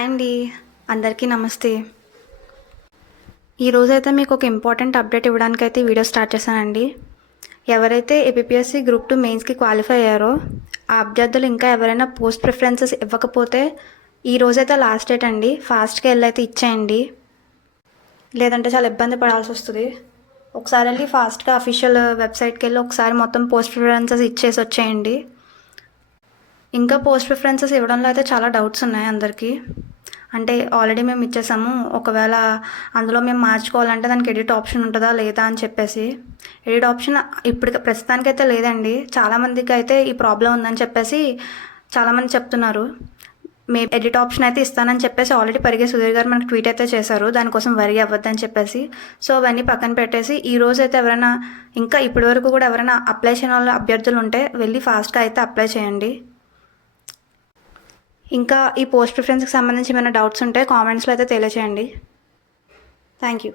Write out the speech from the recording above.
Hi అండి. అందరికీ నమస్తే. ఈరోజైతే మీకు ఒక ఇంపార్టెంట్ అప్డేట్ ఇవ్వడానికైతే వీడియో స్టార్ట్ చేశానండి. ఎవరైతే ఏపీఎస్సీ గ్రూప్ 2 మెయిన్స్కి క్వాలిఫై అయ్యారో ఆ అభ్యర్థులు ఇంకా ఎవరైనా పోస్ట్ ప్రిఫరెన్సెస్ ఇవ్వకపోతే ఈ రోజైతే లాస్ట్ డేట్ అండి. ఫాస్ట్గా వెళ్ళైతే ఇచ్చేయండి, లేదంటే చాలా ఇబ్బంది పడాల్సి వస్తుంది. ఒకసారి వెళ్ళి ఫాస్ట్గా అఫీషియల్ వెబ్సైట్కి వెళ్ళి ఒకసారి మొత్తం పోస్ట్ ప్రిఫరెన్సెస్ ఇచ్చేసి వచ్చేయండి. ఇంకా పోస్ట్ ప్రిఫరెన్సెస్ ఇవ్వడంలో అయితే చాలా డౌట్స్ ఉన్నాయి అందరికీ. అంటే ఆల్రెడీ మేము ఇచ్చేసాము, ఒకవేళ అందులో మేము మార్చుకోవాలంటే దానికి ఎడిట్ ఆప్షన్ ఉంటుందా లేదా అని చెప్పేసి. ఎడిట్ ఆప్షన్ ఇప్పుడు ప్రస్తుతానికైతే లేదండి. చాలామందికి అయితే ఈ ప్రాబ్లం ఉందని చెప్పేసి చాలామంది చెప్తున్నారు. ఎడిట్ ఆప్షన్ అయితే ఇస్తానని చెప్పేసి ఆల్రెడీ పరిగే సుధీర్ గారు మనకు ట్వీట్ అయితే చేశారు, దానికోసం వరి అవ్వద్దని చెప్పేసి. సో అవన్నీ పక్కన పెట్టేసి ఈ రోజు అయితే ఎవరైనా ఇంకా ఇప్పటి వరకు కూడా ఎవరైనా అప్లై చేయని వాళ్ళ అభ్యర్థులు ఉంటే వెళ్ళి ఫాస్ట్గా అయితే అప్లై చేయండి. ఇంకా ఈ పోస్ట్ ప్రిఫరెన్స్కి సంబంధించి ఏమైనా డౌట్స్ ఉంటే కామెంట్స్లో అయితే తెలియచేయండి. Thank you.